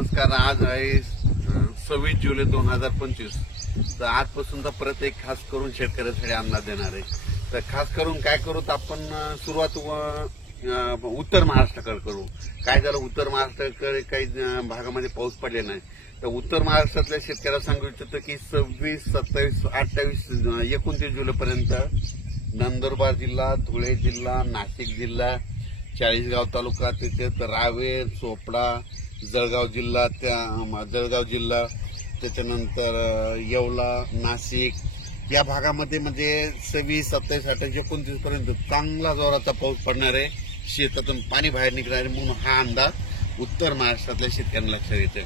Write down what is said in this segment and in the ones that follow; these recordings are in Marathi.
नमस्कार. आज आहे 26 जुलै 2025. तर आजपासून परत एक खास करून शेतकऱ्यांसाठी अंदाज देणार आहे. तर खास करून काय करू तर आपण सुरुवात उत्तर महाराष्ट्राकडे करू. काय झालं, उत्तर महाराष्ट्राकडे काही भागामध्ये पाऊस पडले नाही. तर उत्तर महाराष्ट्रातल्या शेतकऱ्याला सांगू इच्छितो की 26, 27, 28, 29 जुलैपर्यंत नंदुरबार जिल्हा, धुळे जिल्हा, नाशिक जिल्हा, चाळीसगाव तालुका, तिथे रावेर, चोपडा, जळगाव जिल्हा, त्याच्यानंतर येवला, नाशिक या भागामध्ये म्हणजे 26, 27, 28, 29 पर्यंत चांगला जोराचा पाऊस पडणार आहे. शेतातून पाणी बाहेर निघणार आहे म्हणून हा अंदाज उत्तर महाराष्ट्रातल्या शेतकऱ्यांना लक्षात येतो.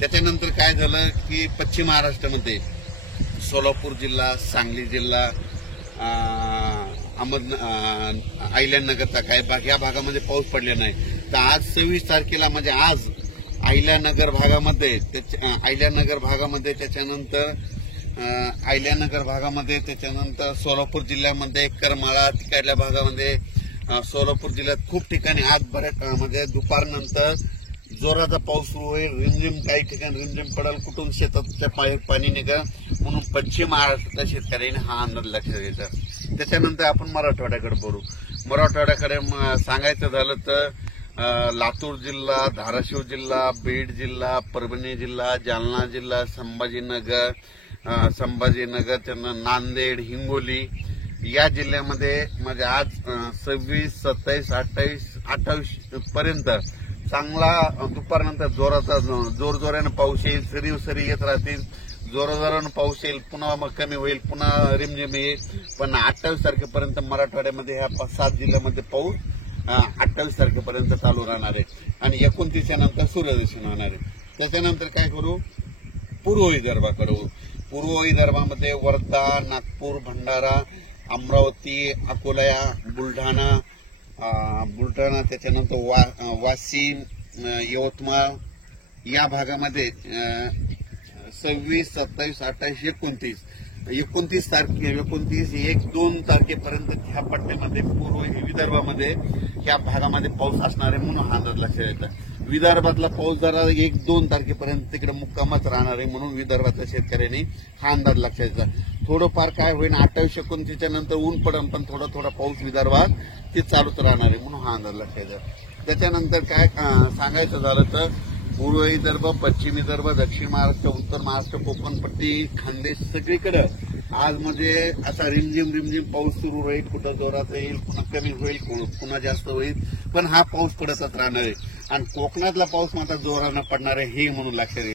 त्याच्यानंतर काय झालं की पश्चिम महाराष्ट्रामध्ये सोलापूर जिल्हा, सांगली जिल्हा, अहिल्यानगरचा काही भाग या भागामध्ये पाऊस पडले नाही. तर आज 26 तारखेला म्हणजे आज अहिल्यानगर भागामध्ये त्याच्यानंतर सोलापूर जिल्ह्यामध्ये करमाळा तिकडल्या भागामध्ये सोलापूर जिल्ह्यात खूप ठिकाणी आज बऱ्याच म्हणजे दुपारनंतर जोराचा पाऊस सुरू होईल. रिमझिम काही ठिकाणी रिमझिम पडेल, कुठून शेताच्या पाणी निघेल म्हणून पश्चिम महाराष्ट्रातल्या शेतकऱ्यांनी हा अंदाज लक्षात घ्यायचा. त्याच्यानंतर आपण मराठवाड्याकडे बोलू. मराठवाड्याकडे सांगायचं झालं तर लातूर जिल्हा, धाराशिव जिल्हा, बीड जिल्हा, परभणी जिल्हा, जालना जिल्हा, संभाजीनगर, नांदेड, हिंगोली या जिल्ह्यामध्ये म्हणजे आज 26, 27, 28 पर्यंत चांगला दुपारनंतर जोरानं पाऊस येईल. सरी येत राहतील, जोरानं पाऊस येईल, पुन्हा मग कमी होईल, पुन्हा रिमझिम येईल. पण 28 तारखेपर्यंत मराठवाड्यामध्ये ह्या 5-7 जिल्ह्यामध्ये पाऊस 28 तारखेपर्यंत चालू राहणार आहे आणि 29 नंतर सूर्यदर्शन होणार आहे. त्याच्यानंतर काय करू, पूर्व विदर्भाकडे. पूर्व विदर्भामध्ये वर्धा, नागपूर, भंडारा, अमरावती, अकोला, बुलढाणा, त्याच्यानंतर वाशिम, यवतमाळ या भागामध्ये 26, 27, 28, 29 तारखे 1-2 तारखेपर्यंत ह्या पट्ट्यामध्ये पूर्व विदर्भामध्ये ह्या भागामध्ये पाऊस असणार आहे म्हणून हा अंदाज लक्षात येतो. विदर्भातला पाऊस जरा 1-2 तारखेपर्यंत तिकडे मुक्कामच राहणार आहे म्हणून विदर्भातल्या शेतकऱ्यांनी हा अंदाज लक्षात येतो. थोडंफार काय होईल 28-29 नंतर ऊन पडेल, पण थोडा पाऊस विदर्भात ते चालूच राहणार आहे म्हणून हा अंदाज लक्षात येतो. त्याच्यानंतर काय सांगायचं झालं तर पूर्व विदर्भ, पश्चिम विदर्भ, दक्षिण महाराष्ट्र, उत्तर महाराष्ट्र, कोकणपट्टी, खानदेश सगळीकडे आज म्हणजे असा रिमझिम पाऊस सुरू राहील. कुठं जोरात येईल, पुन्हा कमी होईल, पुन्हा जास्त होईल, पण हा पाऊस पडतच राहणार आहे. आणि कोकणातला पाऊस मात्र जोरानं पडणार आहे हे म्हणून लक्षात येईल.